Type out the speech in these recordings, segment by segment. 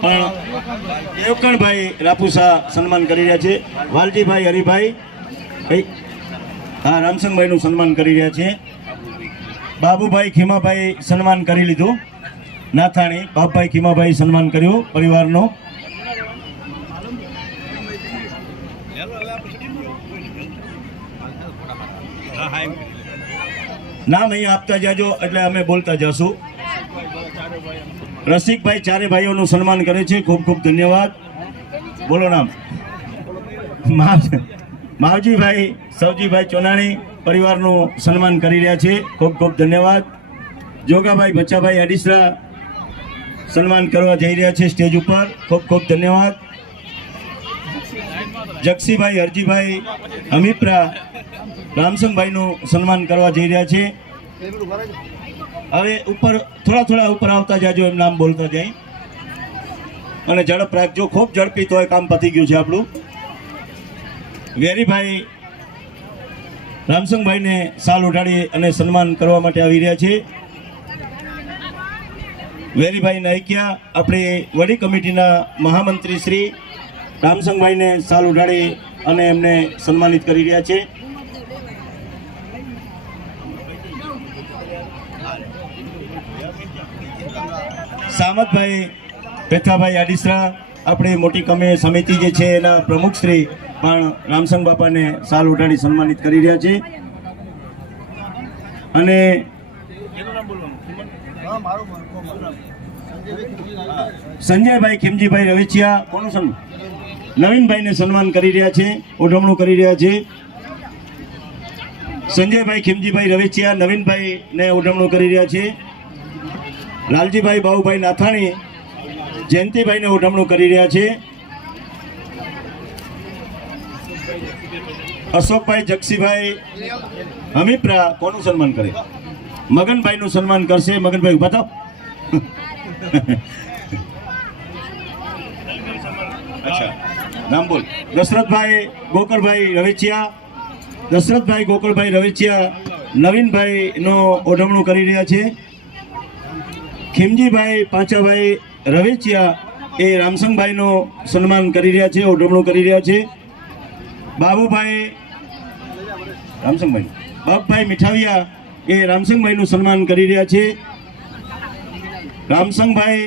પણ દેવકણભાઈ રાપુસા સન્માન કરી રહ્યા છે. વાલજીભાઈ હરિભાઈ હા, રામસંગભાઈનું સન્માન કરી રહ્યા છે. બાબુભાઈ ખીમાભાઈ સન્માન કરી લીધું. નાથાણી, બાપભાઈ ખીમાભાઈ સન્માન કર્યું પરિવારનું. નામ અહીંયા આપતા જાજો, એટલે અમે બોલતા જશું. રસિકભાઈ ચારે ભાઈઓનું સન્માન કરે છે. ખૂબ ખૂબ ધન્યવાદ. બોલો નામ. માવ- માવજીભાઈ, સવજીભાઈ ચોનાણી પરિવારનું સન્માન કરી રહ્યા છે. ખૂબ ખૂબ ધન્યવાદ. જોગાભાઈ બચ્ચાભાઈ અડીસરા સન્માન કરવા જઈ રહ્યા છે સ્ટેજ ઉપર. ખૂબ ખૂબ ધન્યવાદ. જગસીભાઈ હરજીભાઈ હમીપરા રામસંગભાઈનું સન્માન કરવા જઈ રહ્યા છે. હવે ઉપર, થોડા થોડા ઉપર આવતા જાજો, એમ નામ બોલતા જાય. અને ઝડપ રાખજો ખૂબ ઝડપી તોય કામ પતી ગયું છે આપણું. વેરીભાઈ રામસંગભાઈને સાલ ઉઠાડી અને સન્માન કરવા માટે આવી રહ્યા છે. વેરીભાઈ નાયકિયા, આપણી વડી કમિટીના મહામંત્રી શ્રી રામસંગભાઈને સાલ ઉઠાડી અને એમને સન્માનિત કરી રહ્યા છે. સામતભાઈ પેથાભાઈ આડિસરા, આપણી મોટી કમે સમિતિ જે છે એના પ્રમુખ શ્રી પણ રામસંગ બાપાને સાલ ઉઠાડી સન્માનિત કરી રહ્યા છે. અને સંજયભાઈ ખીમજીભાઈ રવેચિયા, કોનું સન્માન? નવીનભાઈને સન્માન કરી રહ્યા છે ઓઢમણું કરી રહ્યા છે. સંજયભાઈ ખીમજીભાઈ રવેચિયા, નવીનભાઈને ઓઢમણું કરી રહ્યા છે. લાલજીભાઈ ભાઉભાઈ નાથાણી, જયંતિભાઈને ઉઠમણું કરી રહ્યા છે અશોકભાઈ જગસીભાઈ હમીપરા, કોનું સન્માન કરે? મગનભાઈનું સન્માન કરશે. મગનભાઈ, ઊભા થાવ. નામ બોલ. દશરથભાઈ, ગોકળભાઈ રવેચિયા. દશરથભાઈ, ગોકળભાઈ રવેચિયા, નવીનભાઈનો ઓઢમણું કરી રહ્યા છે. ખીમજીભાઈ પાંચાભાઈ રવેચિયા એ રામસંગભાઈનું સન્માન કરી રહ્યા છે ઓઢમણું કરી રહ્યા છે. બાબુભાઈ રામસંગભાઈ બાબુભાઈ મીઠાવિયા એ રામસંગભાઈનું સન્માન કરી રહ્યા છે. રામસંગભાઈ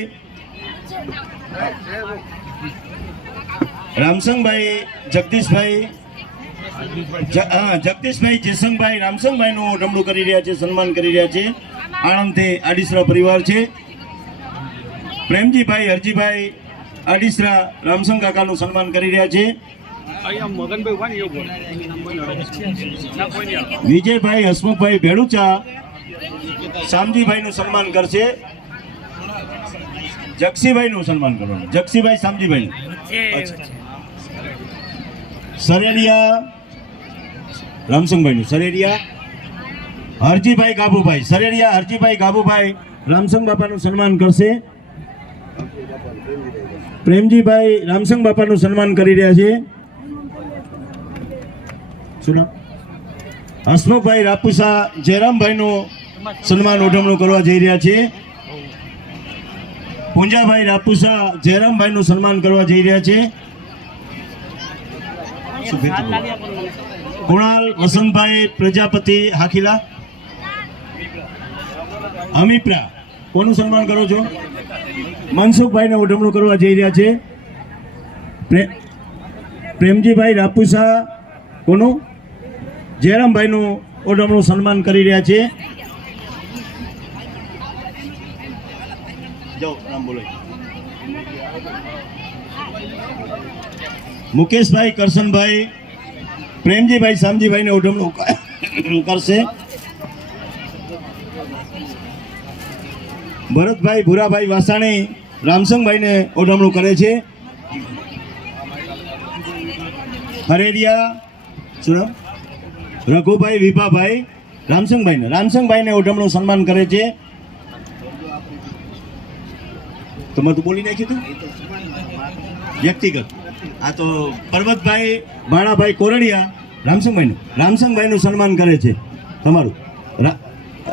રામસંગભાઈ જગદીશભાઈ હા, જગદીશભાઈ જેસંગભાઈ રામસંગભાઈનું ઓઢમણું કરી રહ્યા છે સન્માન કરી રહ્યા છે. આણંદથી આડીસરા પરિવાર છે. પ્રેમજીભાઈ હરજીભાઈ આડીસરા રામસંગ કાકાનું સન્માન કરી રહ્યા છે. વિજયભાઈ હસમુખભાઈ ભેડુચા શામજીભાઈનું સન્માન કરશે. જગસીભાઈનું સન્માન કરવાનું. જગસીભાઈ શામજીભાઈ સરેડિયા રામસંગભાઈનું સરેડિયા હરજીભાઈ ગાબુભાઈ, સરેડિયા હરજીભાઈ ગાબુભાઈ, રામસંગ બાપાનું સન્માન કરશે. પ્રેમજીભાઈ રામસંગ બાપાનું સન્માન કરી રહ્યા છે. હસમુખભાઈ રાપુસા, જયરામભાઈનું સન્માન ઉઠમણું કરવા જઈ રહ્યા છે. પૂંજાભાઈ રાપુસા, જયરામભાઈનું સન્માન કરવા જઈ રહ્યા છે. કુણાલ, વસંતભાઈ, પ્રજાપતિ, હાખીલા. અમીપરા કોનું સન્માન કરો છો? મનસુખભાઈને ઉઢમણું કરવા જઈ રહ્યા છે પ્રેમજીભાઈ રાપુસા, કોનું? જયરામભાઈનું ઓઢમણું સન્માન કરી રહ્યા છે મુકેશભાઈ કરશનભાઈ, પ્રેમજીભાઈ શામજીભાઈને ઓઢમણું કરશે. ભરતભાઈ, ભૂરાભાઈ વાસાણી, રામસંગભાઈને ઓઢમણું કરે છે. હરેરિયા, શું રઘુભાઈ, વિભાભાઈ, રામસંગભાઈને. રામસંગભાઈને ઓઢમણું સન્માન કરે છે. તમે તો બોલી નાખ્યું હતું વ્યક્તિગત. આ તો પર્વતભાઈ ભાણાભાઈ કોરડિયા, રામસંગભાઈનું. રામસંગભાઈનું સન્માન કરે છે. તમારું.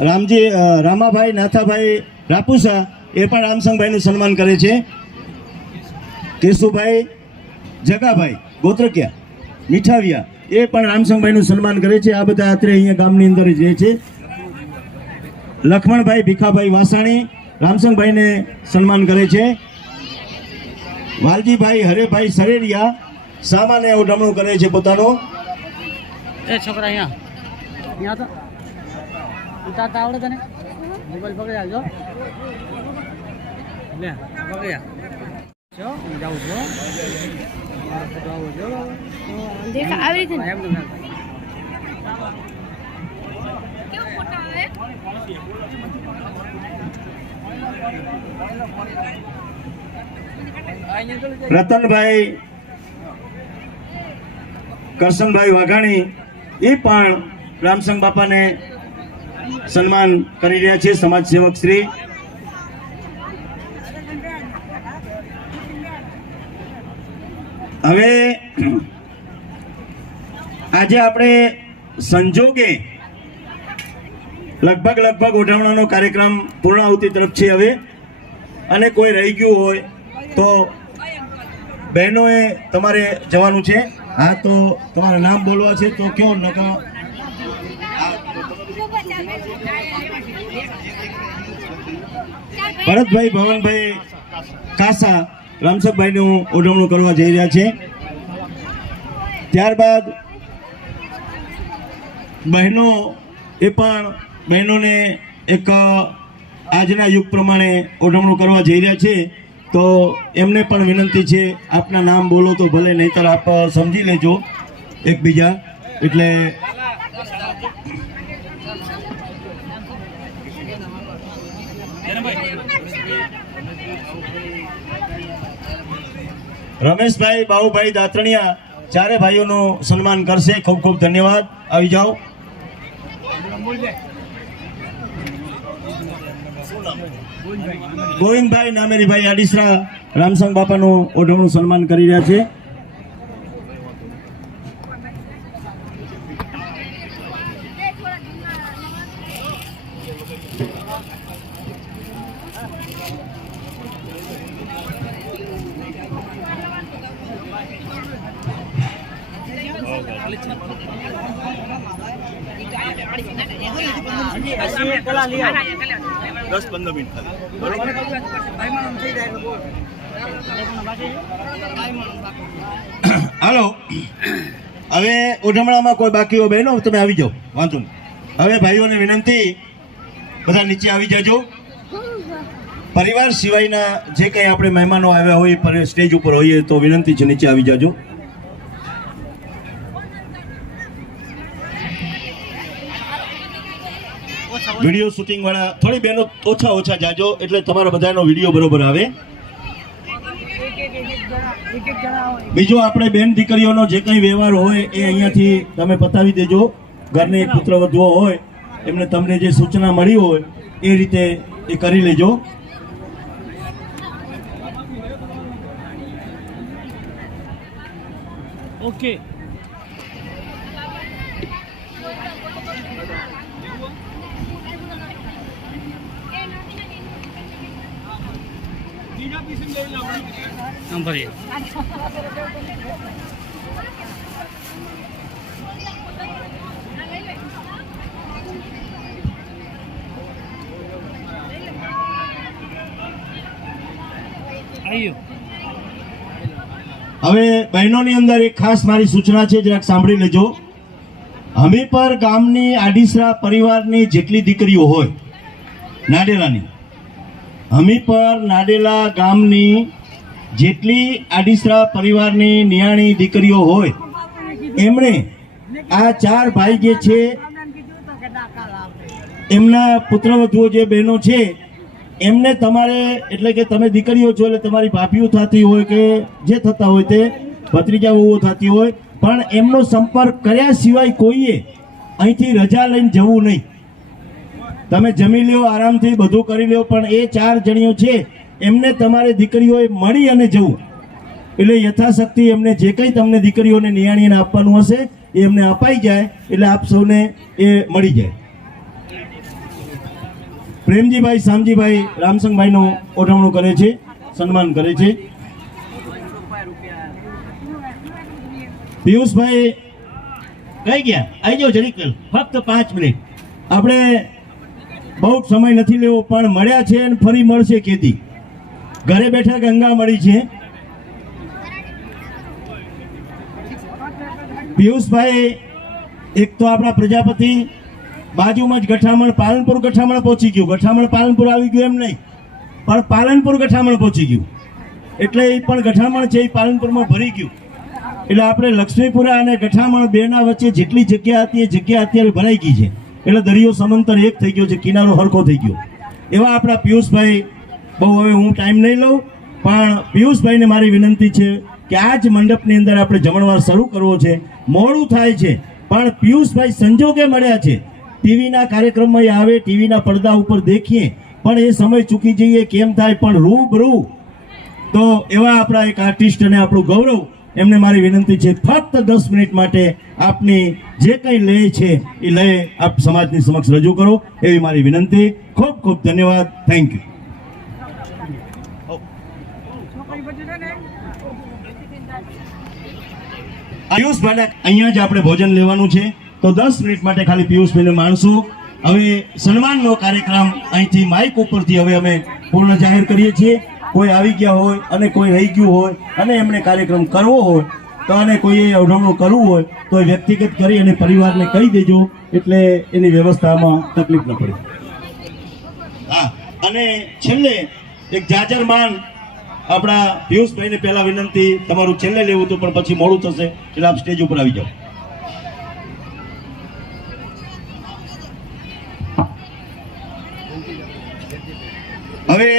રામજી રામાભાઈ, નાથાભાઈ રાપુસા એ પણ રામસંગભાઈનું સન્માન કરે છે. કેશુભાઈ જગાભાઈ, ગોત્રકિયા, મીઠાવિયા, એ પણ રામસંગભાઈનું સન્માન કરે છે. આ બધા અત્રે અહીંયા ગામની અંદર જે છે. લખમણભાઈ ભીખાભાઈ વાસાણી રામસંગભાઈને સન્માન કરે છે. વાલજીભાઈ હરેભાઈ સરેડિયા સામાન્ય ઉડમણું કરે છે પોતાનું. છોકરા અહીંયા. અહીંયા તો. આવડે તને? મોબાઈલ પકડી આવજો લે પકડી હું જાઉં છું. આવો જો. દેખા આવી રીતે એમ તો રતનભાઈ કરશનભાઈ વાઘાણી એ પણ રામસંગ બાપાને સન્માન કરી રહ્યા છે સમાજ સેવક શ્રી. હવે આજે આપણે સંજોગે લગભગ લગભગ ઉઠામણાનો કાર્યક્રમ પૂર્ણાહુતિ તરફ છે હવે. અને કોઈ રહી ગયું હોય તો બહેનોએ તમારે જવાનું છે. હા, તો તમારા નામ બોલવા છે, તો કયો નકર ભરતભાઈ, ભવનભાઈ કાસા રામસકભાઈનું ઉજવણું કરવા જઈ રહ્યા છે. ત્યારબાદ બહેનો, એ પણ બહેનોને એક આજના યુગ પ્રમાણે ઓઢમણું કરવા જઈ રહ્યા છે. તો એમને પણ વિનંતી છે, આપના નામ બોલો તો ભલે, નહીતર આપ સમજી લેજો એકબીજા. એટલે રમેશભાઈ બાહુભાઈ દાતણિયા ચારે ભાઈઓનું સન્માન કરશે. ખૂબ ખૂબ ધન્યવાદ. આવી જાઓ. ગોવિંદભાઈ નામેરીભાઈ આડીસરા રામસંગ બાપાનું ઓઢવણું સન્માન કરી રહ્યા છે પેલા લઈ આવો દસ પંદર મિનિટ હાલો. હવે ઓઢમણામાં કોઈ બાકી હોય બહેનો, તમે આવી જાઓ. વાંધો નહીં. હવે ભાઈઓને વિનંતી, બધા નીચે આવી જાજો. પરિવાર સિવાયના જે કંઈ આપણે મહેમાનો આવ્યા હોય સ્ટેજ ઉપર હોઈએ તો વિનંતી છે, નીચે આવી જાજો. વીડિયો શૂટિંગ વાળા થોડી બહેનો ઓછા ઓછા જાજો, એટલે તમારા બધાનો વીડિયો બરોબર આવે. બીજું આપણે બેન દીકરીઓનો જે કંઈ વ્યવહાર હોય એ અહીંયાથી તમે પતાવી દેજો. ઘરની પુત્રવધુઓ હોય એમને તમને જે સૂચના મળી હોય એ રીતે એ કરી લેજો. ઓકે. ભરીએ હવે બહેનોની અંદર એક ખાસ મારી સૂચના છે, જરાક સાંભળી લેજો. હમીપર ગામની આડીસરા પરિવારની જેટલી દીકરીઓ હોય નાડેલાની હમીપર નાડેલા ગામની જેટલી આડીસરા પરિવારની નિયાણી દીકરીઓ હોય, એમણે આ ચાર ભાઈ જે છે, એમના પુત્રવધુઓ જે બહેનો છે, એમને તમારે, એટલે કે તમે દીકરીઓ છો એટલે તમારી ભાભીઓ થતી હોય કે જે થતા હોય તે ભત્રીજા વહુઓ થતી હોય, પણ એમનો સંપર્ક કર્યા સિવાય કોઈએ અહીંથી રજા લઈને જવું નહીં. તમે જમી લ્યો, આરામથી બધું કરી લ્યો, પણ એ ચાર જણીઓ છે, એમને તમારે દીકરીઓએ મળી અને જવું. એટલે યથાશક્તિ એમને જે કંઈ તમને દીકરીઓને નિયાણીને આપવાનું હશે, એ એમને અપાઈ જાય, એટલે આપ સૌને એ મળી જાય. પ્રેમજીભાઈ, શામજીભાઈ, રામસંગભાઈનું ઓઢવણું કરે છે, સન્માન કરે છે. પિયુષભાઈ, કઈ ગયા? આવી જાઓ જરીક. ફક્ત પાંચ મિનિટ. આપણે બહુ સમય નથી લેવો, પણ મળ્યા છે અને ફરી મળશે કેદી. ઘરે બેઠા ગંગા મળી છે. પિયુષભાઈ, એક તો આપણા પ્રજાપતિ બાજુમાં જ ગઠામણ, પાલનપુર ગઠામણ પહોંચી ગયું. ગઠામણ પાલનપુર આવી ગયું એમ નહીં, પણ પાલનપુર ગઠામણ પહોંચી ગયું. એટલે એ પણ ગઠામણ છે એ પાલનપુરમાં ભરી ગયું. એટલે આપણે લક્ષ્મીપુરા અને ગઠામણ બેના વચ્ચે જેટલી જગ્યા હતી એ જગ્યા અત્યારે ભરાઈ ગઈ છે. એટલે દરિયો સમાંતર એક થઈ ગયો છે, કિનારો હરખો થઈ ગયો. એવા આપણા પિયુષભાઈ, બહુ હવે હું ટાઈમ નહીં લઉં, પણ પિયુષભાઈને મારી વિનંતી છે કે આ જ મંડપની અંદર આપણે જમણવાર શરૂ કરવો છે. મોડું થાય છે, પણ પિયુષભાઈ સંજોગે મળ્યા છે. ટીવીના કાર્યક્રમમાં આવે, ટીવીના પડદા ઉપર દેખીએ, પણ એ સમય ચૂકી જઈએ, કેમ થાય, પણ રૂબરૂ. તો એવા આપણા એક આર્ટિસ્ટ અને આપણું ગૌરવ એમને મારી વિનંતી છે, ફક્ત દસ મિનિટ માટે આપની જે કંઈ લે છે, એ લય આપ સમાજની સમક્ષ રજૂ કરો, એવી મારી વિનંતી. ખૂબ ખૂબ ધન્યવાદ. થેન્ક યુ પિયુષભાઈને અહીંયા જ આપણે ભોજન લેવાનું છે. તો દસ મિનિટ માટે ખાલી પિયુષભાઈને માણશું. હવે સન્માનનો કાર્યક્રમ અહીંથી માઇક ઉપરથી હવે અમે પૂર્ણ જાહેર કરીએ છીએ. કોઈ આવી ગયા હોય અને કોઈ રહી ગયું હોય અને એમણે કાર્યક્રમ કરવો હોય, તો અને કોઈએ અવઢવણું કરવું હોય, તો એ વ્યક્તિગત કરી અને પરિવારને કહી દેજો, એટલે એની વ્યવસ્થામાં તકલીફ ન પડે. હા, અને છેલ્લે એક જાજરમાન આપણા પિયુષભાઈને પહેલાં વિનંતી, તમારું છેલ્લે લેવું હતું, પણ પછી મોડું થશે, એટલે આપ સ્ટેજ ઉપર આવી જાઓ હવે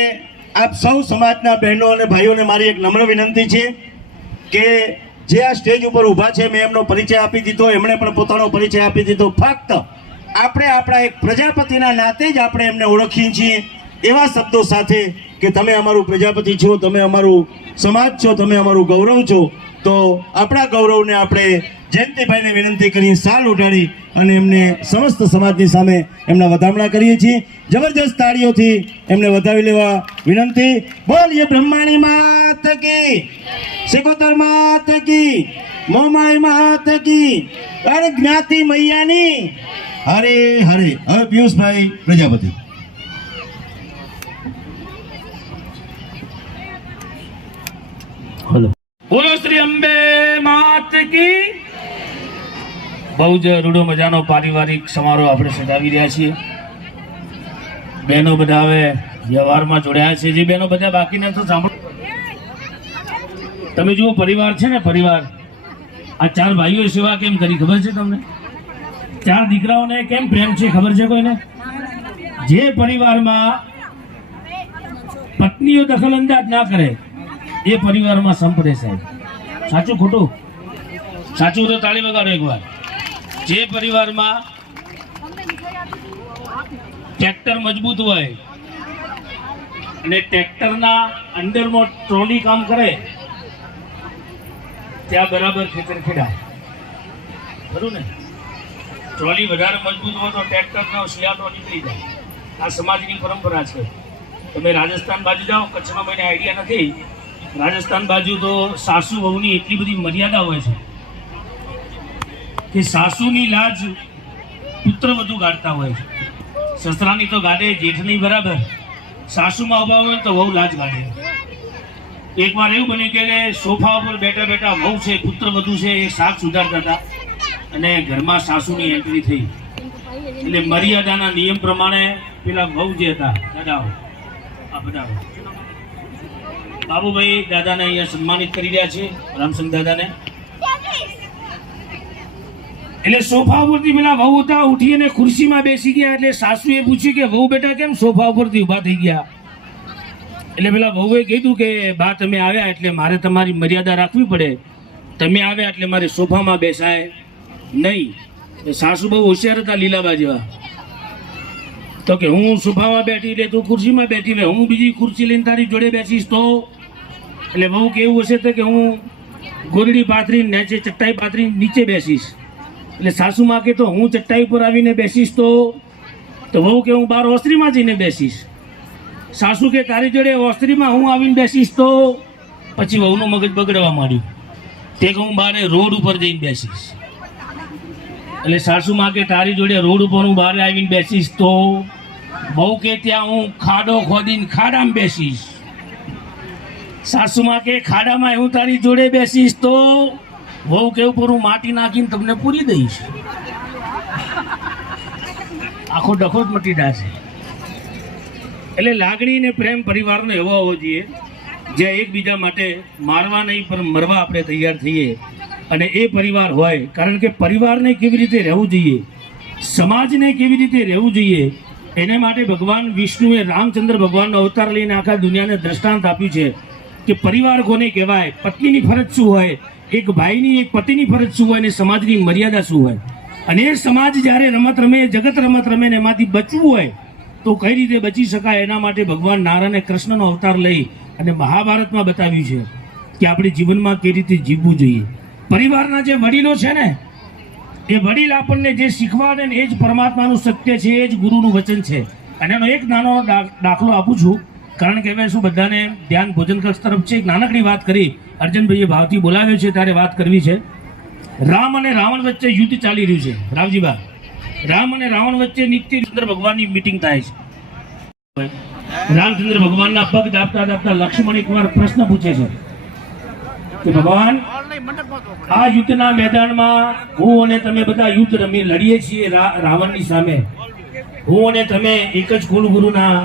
આપ સૌ સમાજના બહેનો અને ભાઈઓને મારી એક નમ્ર વિનંતી છે કે જે આ સ્ટેજ ઉપર ઊભા છે, મેં એમનો પરિચય આપી દીધો, એમણે પણ પોતાનો પરિચય આપી દીધો. ફક્ત આપણે આપણા એક પ્રજાપતિના નાતે જ આપણે એમને ઓળખીએ છીએ એવા શબ્દો સાથે કે તમે અમારું પ્રજાપતિ છો, તમે અમારું સમાજ છો, તમે અમારું ગૌરવ છો, તો આપણા ગૌરવને આપણે જયંતિભાઈને વિનંતી કરી સાલ ઉઠાડી અને એમને સમસ્ત સમાજની સામે એમના વધામણા કરીએ છીએ. જબરજસ્ત તાળીઓથી એમને વધાવી લેવા વિનંતી. બોલીએ બ્રહ્માણી માત કી. સિકોતર માત કી. મોમાઈ માત કી. અરે જ્ઞાતિ મૈયાની. હરે હરે. હવે પિયુષભાઈ પ્રજાપતિ. બોલો શ્રી અંબે માત કી. બહુ જ રૂડો મજાનો પારિવારિક સમારોહ આપણે સજાવી રહ્યા છીએ. બહેનો બધા હવે વ્યવહારમાં જોડાયા છે. જે બહેનો બધા બાકીના તો સાંભળો. તમે જુઓ, પરિવાર છે ને, પરિવાર. આ ચાર ભાઈઓ સેવા કેમ કરી, ખબર છે તમને? ચાર દીકરાઓને કેમ પ્રેમ છે, ખબર છે કોઈને? જે પરિવારમાં પત્નીઓ દખલ અંદાજ ના કરે, એ પરિવારમાં સંપ સાહેબ. સાચું ખોટું? સાચું તો તાળી વગાડો એકવાર. જે પરિવારમાં ટ્રેક્ટર મજબૂત હોય અને ટ્રેક્ટરના અંદરમાં ટ્રોલી કામ કરે, ત્યાં બરાબર ખેતર ખેડાય. ખરું ને? ટ્રોલી વધારે મજબૂત હોય તો ટ્રેક્ટરનો શિયાળો નીકળી જાય. આ સમાજની પરંપરા છે. તમે રાજસ્થાન બાજુ જાઓ, કચ્છમાં મને આઈડિયા નથી. રાજસ્થાન બાજુ તો સાસુ વહુની એટલી બધી મર્યાદા હોય છે. કે સાસુની લાજ પુત્ર વધુ ગાડતા હોય સસરાની તો ગાડે જેઠની બરાબર. સાસુમાં ઊભા હોય તો વહુ લાજ ગાડે એકવાર એવું બન્યું કે સોફા ઉપર બેઠા બેઠા વહુ છે, પુત્ર વધુ છે, એ શાક સુધારતા હતા અને ઘરમાં સાસુની એન્ટ્રી થઈ. એટલે મર્યાદાના નિયમ પ્રમાણે પેલા વહુ જે હતા, દાદાઓ, આ બધા બાબુભાઈ દાદાને અહીંયા સન્માનિત કરી રહ્યા છે, રામસંગ દાદાને. એટલે સોફા ઉપરથી પેલા વહુ હતા, ઉઠી અને ખુરશીમાં બેસી ગયા એટલે સાસુએ પૂછ્યું કે, વહુ બેટા, કેમ સોફા ઉપરથી ઊભા થઈ ગયા? એટલે પેલા વહુએ કીધું કે, બા, તમે આવ્યા એટલે મારે તમારી મર્યાદા રાખવી પડે. તમે આવ્યા એટલે મારે સોફામાં બેસાય નહીં. સાસુ બહુ હોશિયાર હતા લીલાબા જેવા. તો કે, હું સોફામાં બેઠી એટલે તું ખુરશીમાં બેઠી, એટલે હું બીજી ખુરશી લઈને તારી જોડે બેસીશ તો? એટલે બહુ કેવું હશે તો કે હું ગોરડી પાથરી નીચે ચટ્ટાઈ પાથરી નીચે બેસીશ. એટલે સાસુમાં કે તો હું ચટ્ટાઈ પર આવીને બેસીશ તો તો વહુ કે હું બાર ઓસ્ત્રીમાં જઈને બેસીશ. સાસુ કે તારી જોડે ઓસ્ત્રીમાં હું આવીને બેસીશ તો, પછી વહુનું મગજ બગડવા માંડ્યું. તે કે હું બારે રોડ ઉપર જઈને બેસીશ. એટલે સાસુમાં કે તારી જોડે રોડ ઉપર હું બહાર આવીને બેસીશ તો બહુ કે ત્યાં હું ખાડો ખોદીને ખાડામાં બેસીશ. સાસુમાં કે ખાડામાં હું તારી જોડે બેસીશ તો બહુ કે ઉપર હું માટી નાખીને તમને પૂરી દઈશ. આખો ડખો જ મટી જશે. એટલે લાગણી ને પ્રેમ પરિવારનો એવો હોવો જોઈએ જે એકબીજા માટે મારવા નહીં, પણ મરવા આપણે તૈયાર થઈએ. અને એ પરિવાર હોય, કારણ કે પરિવારને કેવી રીતે રહેવું જોઈએ, સમાજને કેવી રીતે રહેવું જોઈએ, એને માટે ભગવાન વિષ્ણુએ રામચંદ્ર ભગવાનનો અવતાર લઈને આખા દુનિયાને દ્રષ્ટાંત આપ્યું છે કે પરિવાર કોને કહેવાય, પત્નીની ફરજ શું હોય એક ભાઈની, એક પતિની ફરજ શું હોય અને સમાજની મર્યાદા શું હોય? અને એ સમાજ જ્યારે રમત રમે, જગત રમત રમે ને એમાંથી બચવું હોય, તો કઈ રીતે બચી શકાય? એના માટે ભગવાન નારાયણે કૃષ્ણનો અવતાર લઈ અને મહાભારતમાં બતાવ્યું છે કે આપણે જીવનમાં કઈ રીતે જીવવું જોઈએ. પરિવારના જે વડીલો છે ને, એ વડીલ આપણને જે શીખવાડે ને એ જ પરમાત્માનું સત્ય છે, એ જ ગુરુનું વચન છે. અને એનો એક નાનો દાખલો આપું છું. કારણ કે હવે શું બધાને ધ્યાન ભોજન કક્ષ તરફ છે, એક નાનકડી વાત કરી. અર્જુનભાઈએ ભાવથી બોલાવ્યો છે, ત્યારે વાત કરવી છે. રામ અને રાવણ વચ્ચે યુદ્ધ ચાલી રહ્યું છે. રાવજીબા, રામ અને રાવણ વચ્ચે નિત્ય ચંદ્ર ભગવાનની મિટિંગ થાય છે. રામચંદ્ર ભગવાનના પગ દાબતા દાબતા લક્ષ્મણ એકવાર પ્રશ્ન પૂછે છે કે ભગવાન, આ યુદ્ધના મેદાનમાં હું અને તમે બધા યુદ્ધ રમી લડીએ છીએ રાવણની સામે. હું અને તમે એક જ કુલગુરુના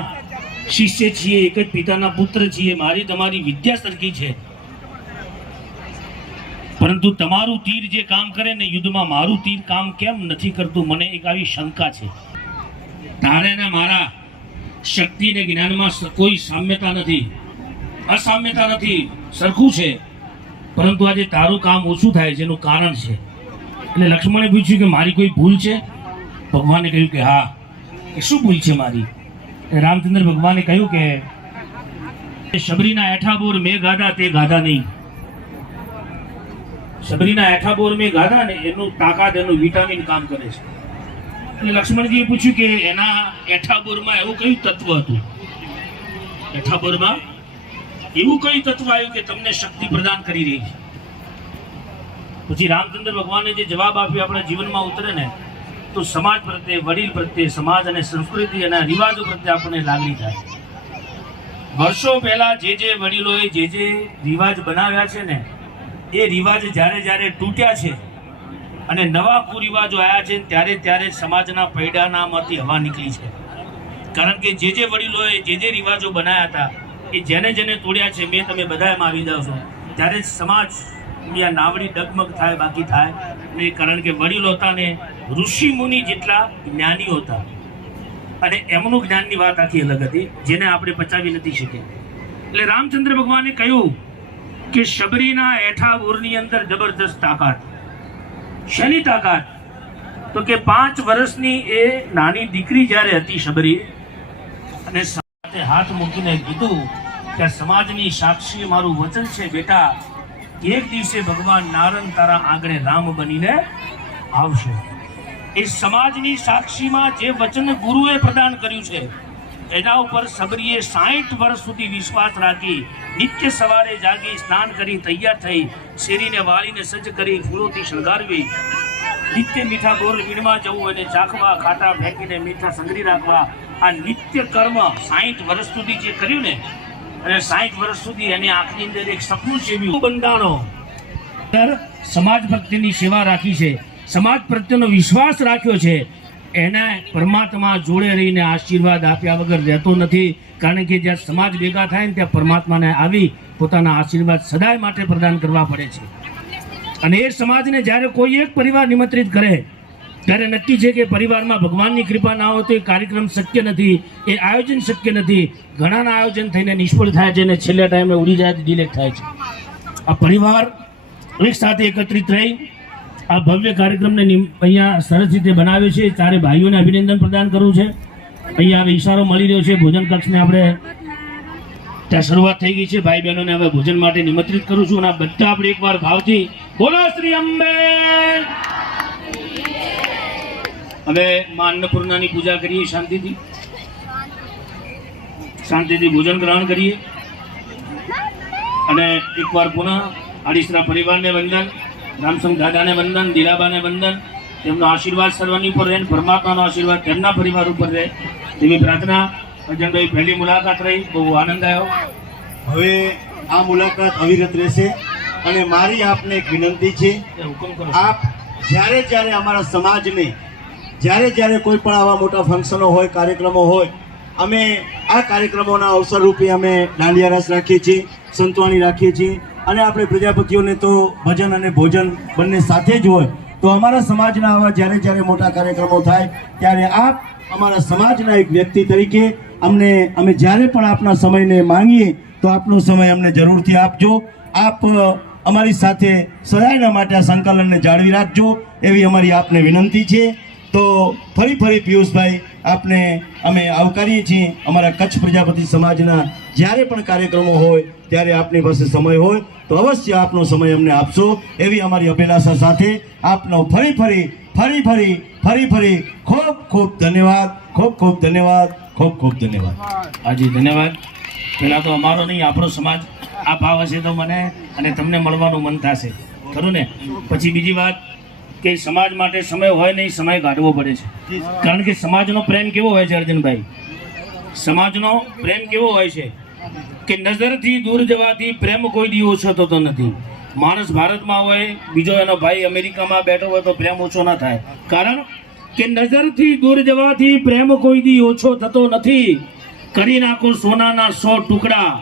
શિષ્ય છીએ એક જ પિતાના પુત્ર છીએ મારી તમારી વિદ્યા સરખી છે. પરંતુ તમારું તીર જે કામ કરે ને યુદ્ધમાં મારું તીર કામ કેમ નથી કરતું, મને એક આવી શંકા છે. તારે ને મારા શક્તિ ને જ્ઞાનમાં કોઈ સામ્યતા નથી. અસામ્યતા નથી, સરખું છે. પરંતુ આજે તારું કામ ઓછું થાય છે, એનું કારણ છે. એટલે લક્ષ્મણે પૂછ્યું કે મારી કોઈ ભૂલ છે? ભગવાને કહ્યું કે હા, કે શું ભૂલ છે મારી? રામચંદ્ર ભગવાને કહ્યું કે શબરીના એઠા બોર મેં ગાધા તે ગાધા નહીં. શબરીના એઠાબોર મેં ગાધા ને એનું તાકાત, એનું વિટામિન કામ કરે છે. એટલે લક્ષ્મણજીએ પૂછ્યું કે એના એઠા બોરમાં એવું કયું તત્વ હતું? એઠાબોરમાં એવું કયું તત્વ આવ્યું કે તમને શક્તિ પ્રદાન કરી રહી છે? પછી રામચંદ્ર ભગવાને જે જવાબ આપ્યો આપણા જીવનમાં ઉતરે ને તો સમાજ પ્રત્યે, વડીલ પ્રત્યે, સમાજ અને સંસ્કૃતિ અને રિવાજો પ્રત્યે આપણને લાગણી થાય. વર્ષો પહેલા જે જે વડીલોએ જે જે રિવાજ બનાવ્યા છે ને, એ રિવાજ જ્યારે જ્યારે તૂટ્યા છે અને નવા કુરિવાજો આવ્યા છે, ત્યારે ત્યારે સમાજના પૈડાનામાંથી હવા નીકળી છે. કારણ કે જે જે વડીલોએ જે જે રિવાજો બનાવ્યા હતા, એ જેને જેને તોડ્યા છે, મેં તમે બધા એમાં આવી જાઓ છો. ત્યારે સમાજ નાવડી ડગમગ થાય, બાકી થાય. નહીં કારણ કે વડીલો હતા ને ઋષિ મુનિ જેટલા જ્ઞાનીઓ હતા. અને એમનું જ્ઞાનની વાત આખી અલગ હતી, જેને આપણે પચાવી નથી શકીએ. એટલે રામચંદ્ર ભગવાને કહ્યું કે શબરીના એઠા ઉરની અંદર જબરદસ્ત તાકાત. શેની તાકાત? તો કે પાંચ વર્ષની એ નાની દીકરી જ્યારે હતી શબરી, અને સાથે હાથ મૂકીને કીધું કે સમાજની સાક્ષી મારું વચન છે બેટા એક દિવસે ભગવાન નારણ તારા આંગણે રામ બનીને આવશે. એ સમાજની સાક્ષીમાં જે વચન ગુરુએ પ્રદાન કર્યું છે, એના ઉપર સબરીએ સાઠ વર્ષ સુધી વિશ્વાસ રાખી નિત્ય સવારે જાગી સ્નાન કરી તૈયાર થઈ શેરીને વાળીને સજ્જ કરી ફૂલોથી શણગારવી. નિત્ય મીઠા ગોર વીણવા જવું અને ચાખવા, ખાટા ફેંકીને મીઠા સંગરી રાખવા. આ નિત્ય કર્મ સાઠ વર્ષ સુધી જે કર્યું ને અને સાઠ વર્ષ સુધી એની આંખની અંદર એક સપનું સેવ્યું બંધાણો. સમાજ પ્રત્યેની સેવા રાખી છે. સમાજ પ્રત્યેનો વિશ્વાસ રાખ્યો છે. એના પરમાત્મા જોડે રહીને આશીર્વાદ આપ્યા વગર રહેતો નથી. કારણ કે જ્યાં સમાજ ભેગા થાય ને ત્યાં પરમાત્માને આવી પોતાના આશીર્વાદ સદાય માટે પ્રદાન કરવા પડે છે. અને એ સમાજને જ્યારે કોઈ એક પરિવાર નિમંત્રિત કરે ત્યારે નક્કી છે કે પરિવારમાં ભગવાનની કૃપા ના હોય તો એ કાર્યક્રમ શક્ય નથી, એ આયોજન શક્ય નથી. ઘણાના આયોજન થઈને નિષ્ફળ થાય છે અને છેલ્લા ટાઈમે ઉડી જાય ડિલેક્ટ થાય છે. આ પરિવાર એક સાથે એકત્રિત રહી આ ભવ્ય કાર્યક્રમને અહીંયા સરસ રીતે બનાવ્યો છે. ચારે ભાઈઓને અભિનંદન પ્રદાન કરવું છે. અહીંયા હવે ઈશારો મળી રહ્યો છે. ભોજન કક્ષને આપણે ત્યાં શરૂઆત થઈ ગઈ છે. ભાઈ બહેનોને હવે ભોજન માટે નિમંત્રિત કરું છું અને બધા આપણે એકવાર ભાવથી બોલો, શ્રી અંબે! હવે માં અન્નપૂર્ણાની પૂજા કરીએ શાંતિથી. શાંતિથી ભોજન ગ્રહણ કરીએ. અને એકવાર પુનઃ આડીસરા પરિવારને વંદન રામસંગ દાદાને વંદન દિલાબાને વંદન તેમનો આશીર્વાદ સર્વની ઉપર રહે પરમાત્માનો આશીર્વાદ તેમના પરિવાર ઉપર રહે તેવી પ્રાર્થના અજયભાઈ પહેલી મુલાકાત રહી. બહુ આનંદ આવ્યો. હવે આ મુલાકાત અવિરત રહેશે અને મારી આપને એક વિનંતી છે. આપ જ્યારે જ્યારે અમારા સમાજને જ્યારે જ્યારે કોઈ પણ આવા મોટા ફંક્શનો હોય, કાર્યક્રમો હોય, અમે આ કાર્યક્રમોના અવસર રૂપે અમે દાંડિયા રાસ રાખીએ છીએ, સંતવાણી રાખીએ છીએ અને આપણે પ્રજાપતિઓને તો ભજન અને ભોજન બંને સાથે જ હોય, તો અમારા સમાજના આવા જ્યારે જ્યારે મોટા કાર્યક્રમો થાય, ત્યારે આપ અમારા સમાજના એક વ્યક્તિ તરીકે અમને, અમે જ્યારે પણ આપના સમયને માંગીએ, તો આપનો સમય અમને જરૂરથી આપજો. આપ અમારી સાથે સદાયના માટે આ સંકલનને જાળવી રાખજો, એવી અમારી આપને વિનંતી છે. તો ફરી ફરી પિયુષભાઈ, આપને અમે આવકારીએ છીએ. અમારા કચ્છ પ્રજાપતિ સમાજના જ્યારે પણ કાર્યક્રમો હોય, ત્યારે આપની પાસે સમય હોય. તો અવશ્ય આપનો સમય અમને આપશો. એવી અમારી અભિલાષા સાથે આપનો ફરી ફરી ફરી ફરી ફરી ફરી ખૂબ ખૂબ ધન્યવાદ, ખૂબ ખૂબ ધન્યવાદ, ખૂબ ખૂબ ધન્યવાદ. હાજી, ધન્યવાદ. પહેલાં તો અમારો નહીં, આપણો સમાજ આ ભાવ હશે તો મને અને તમને મળવાનું મન થશે. ખરું ને? પછી બીજી વાત કે સમાજ માટે સમય હોય નહીં, સમય કાઢવો પડે છે. કારણ કે સમાજનો પ્રેમ કેવો હોય છે, અર્જુનભાઈ? સમાજનો પ્રેમ કેવો હોય છે કે નજરથી દૂર જવાથી પ્રેમ કોઈ દી ઓછો થતો નથી. માણસ ભારતમાં હોય, બીજો એનો ભાઈ અમેરિકામાં બેઠો હોય તો પ્રેમ ઓછો ના થાય. કારણ કે નજરથી દૂર જવાથી પ્રેમ કોઈ દી ઓછો થતો નથી. કરી નાખો સોનાના સો ટુકડા.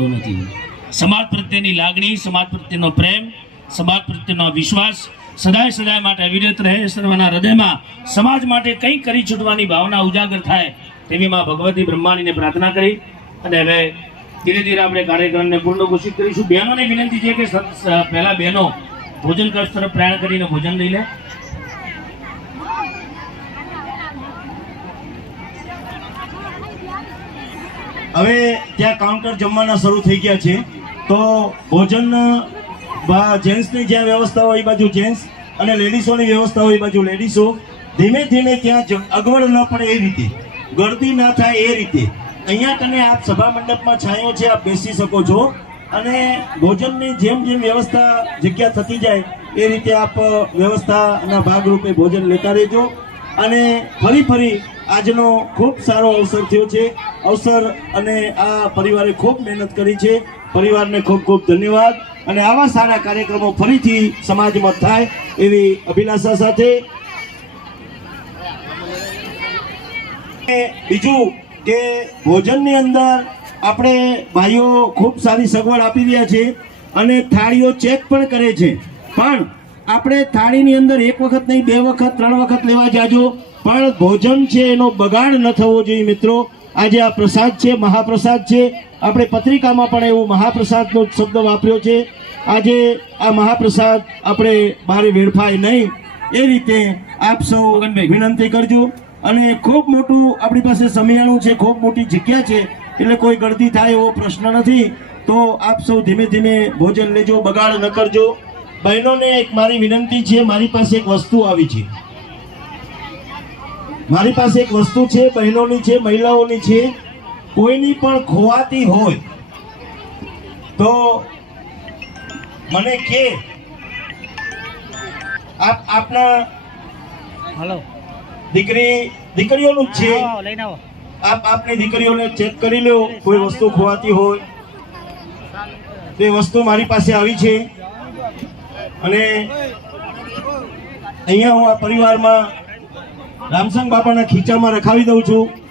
નથી. સમાજ પ્રત્યેની લાગણી, સમાજ પ્રત્યેનો પ્રેમ, સમાજ પ્રત્યેનો વિશ્વાસ સદાય સદાય માટે અવિરત રહે સર્વના હૃદયમાં સમાજ માટે કંઈ કરી છૂટવાની ભાવના ઉજાગર થાય તેવી માં ભગવતી બ્રહ્માણીને પ્રાર્થના કરી અને હવે ધીરે ધીરે આપણે કાર્યક્રમને પૂર્ણ ઘોષિત કરીશું. બહેનોને વિનંતી છે કે પહેલા બહેનો ભોજન કક્ષ તરફ પ્રયાણ કરીને ભોજન લઈ લે. હવે ત્યાં કાઉન્ટર જમવાના શરૂ થઈ ગયા છે. તો ભોજન જેન્ટ્સની જ્યાં વ્યવસ્થા હોય એ બાજુ જેન્ટ્સ અને લેડીઝોની વ્યવસ્થા હોય એ બાજુ લેડીઝો ધીમે ધીમે ત્યાં અગવડ ન પડે એ રીતે. ગળતી ના થાય એ રીતે. અહીંયા કને આપ સભા મંડપમાં છાંયો છે, આપ બેસી શકો છો. અને ભોજનની જેમ જેમ વ્યવસ્થા જગ્યા થતી જાય એ રીતે આપ વ્યવસ્થાના ભાગરૂપે ભોજન લેતા રહેજો. અને ફરી ફરી આજનો ખૂબ સારો અવસર થયો છે. અવસર અને આ પરિવારે ખૂબ મહેનત કરી છે. પરિવારને ખૂબ ખૂબ ધન્યવાદ. અને આવા સારા કાર્યક્રમો ફરીથી સમાજમાં થાય એવી અભિલાષા સાથે બીજું કે ભોજનની અંદર આપણે ભાઈઓ ખૂબ સારી સગવડ આપી રહ્યા છે અને થાળીઓ ચેક પણ કરે છે. પણ આપણે થાળીની અંદર એક વખત નહીં, બે વખત, ત્રણ વખત લેવા જાજો. પણ ભોજન છે એનો બગાડ ન થવો જોઈએ મિત્રો. આજે આ પ્રસાદ છે, મહાપ્રસાદ છે. આપણે પત્રિકામાં પણ એવું મહાપ્રસાદનો શબ્દ વાપર્યો છે. આજે આ મહાપ્રસાદ આપણે બહાર વેડફાય નહીં. એ રીતે આપ સૌ વિનંતી કરજો. અને ખૂબ મોટું આપણી પાસે સમિયાણું છે ખૂબ મોટી જગ્યા છે. એટલે કોઈ ગળદી થાય એવો પ્રશ્ન નથી. તો આપ સૌ ધીમે ધીમે ભોજન લેજો બગાડ ન કરજો. બહેનોને એક મારી વિનંતી છે મારી પાસે એક વસ્તુ આવી છે. મારી પાસે એક વસ્તુ છે બહેનોની છે મહિલાઓની છે. કોઈની પણ ખોવાતી હોય તો મને કે. આપ આપના હલો. દીકરી દીકરીઓનું છે. આપ આપની દીકરીઓને ચેક કરી લો કોઈ વસ્તુ ખોવાતી હોય. તે વસ્તુ મારી પાસે આવી છે. અને અહીંયા હું આ પરિવારમાં રામસંગ બાપાના ખીચામાં રખાવી દઉં છું.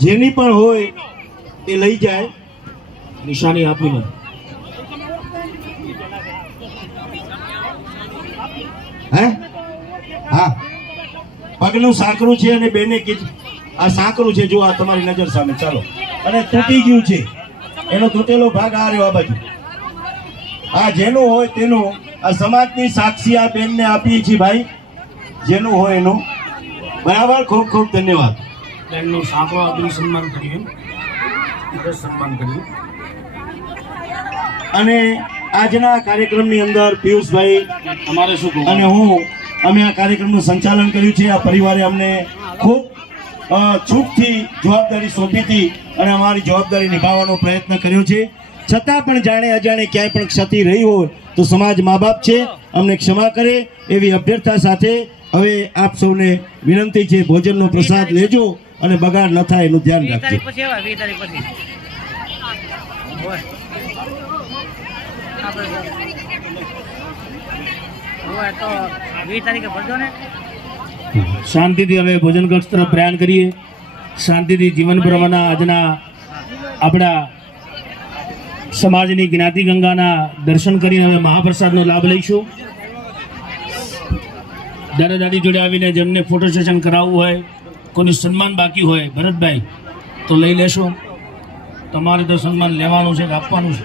જેની પણ હોય એ લઈ જાય. નિશાની આપીને હે? હા. પગનું સાંકડું છે અને બેને કીધું આ સાંકડું છે, જો આ તમારી નજર સામે, ચાલો. અને તૂટી ગયું છે. એનો તૂટેલો ભાગ આ રહ્યો, આ બાજુ. આ જેનું હોય તેનું આ સમાજની સાક્ષી આ બેનને આપીએ છીએ ભાઈ. જેનું હોય એનું. બરાબર? ખૂબ ખૂબ ધન્યવાદ. બેનનું સાંકળો સન્માન કર્યું એમ સન્માન કર્યું અને આજના કાર્યક્રમની અંદર પિયુષભાઈ અમારે શું અને હું અમે આ કાર્યક્રમનું સંચાલન કર્યું છે. આ પરિવારે અમને ખૂબ છૂટથી જવાબદારી સોંપી હતી અને અમારી જવાબદારી નિભાવવાનો પ્રયત્ન કર્યો છે. છતાં પણ જાણે અજાણે ક્યાંય પણ ક્ષતિ રહી હોય તો સમાજ મા બાપ છે અમને ક્ષમા કરે એવી અભ્યર્થા સાથે હવે આપ સૌને વિનંતી છે ભોજનનો પ્રસાદ લેજો. અને બગાડ ન થાય એનું ધ્યાન રાખજો. શાંતિથી હવે ભોજન કક્ષ તરફ પ્રયાણ કરીએ. શાંતિથી જીવન પ્રવાહના આજના આપણા સમાજની જ્ઞાતિ ગંગાના દર્શન કરીને હવે મહાપ્રસાદનો લાભ લઈશું. દાદા દાદી જોડે આવીને જેમને ફોટો સેશન કરાવવું હોય કોઈનું સન્માન બાકી હોય, ભરતભાઈ, તો લઈ લેશો. તમારે તો સન્માન લેવાનું છે કે આપવાનું છે.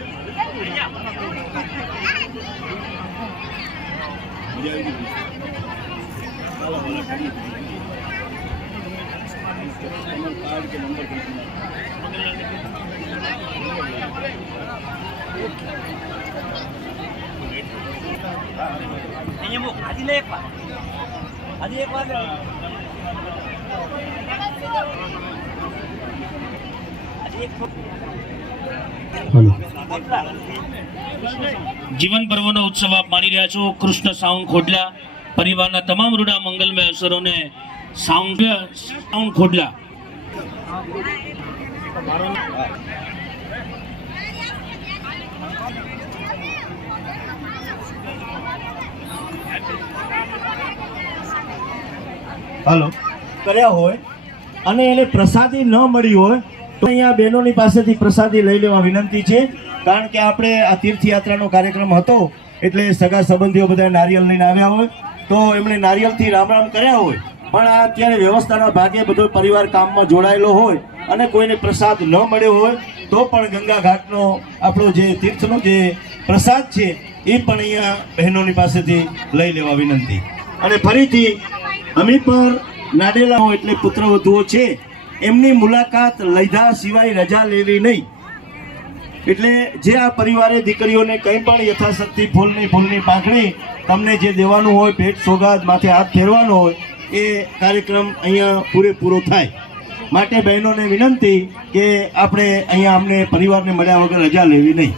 જીવન પર્વનો ઉત્સવ આપ માણી રહ્યા છો. કૃષ્ણ સાઉન્ડ ખોડલા પરિવારના તમામ રૂડા મંગલમય અવસરોને સાઉન્ડ સાઉન્ડ ખોડલા. હાલો. કર્યા હોય અને એને પ્રસાદી ન મળી હોય, તો અહીંયા બહેનોની પાસેથી પ્રસાદી લઈ લેવા વિનંતી છે. કારણ કે આપણે આ તીર્થયાત્રાનો કાર્યક્રમ હતો, એટલે સગા સંબંધીઓ બધા નારિયેલ લઈને આવ્યા હોય, તો એમણે નારિયેલથી રામ રામ કર્યા હોય. પણ આ અત્યારે વ્યવસ્થાના ભાગે બધો પરિવાર કામમાં જોડાયેલો હોય અને કોઈને પ્રસાદ ન મળ્યો હોય, તો પણ ગંગા ઘાટનો આપણો જે તીર્થનો જે પ્રસાદ છે, એ પણ અહીંયા બહેનોની પાસેથી લઈ લેવા વિનંતી. અને ફરીથી, અમે પર નાડેલાઓ એટલે પુત્રવધુઓ છે, એમની મુલાકાત લીધા સિવાય રજા લેવી નહીં. એટલે જે આ પરિવારે દીકરીઓને કંઈ પણ યથાશક્તિ ફૂલની ફૂલની પાંખડી તમને જે દેવાનું હોય, ભેટ સોગાદ માથે હાથ ફેરવાનો હોય, એ કાર્યક્રમ અહીંયા પૂરેપૂરો થાય. માટે બહેનોને વિનંતી કે આપણે અહીંયા અમને પરિવારને મળ્યા વગર રજા લેવી નહીં.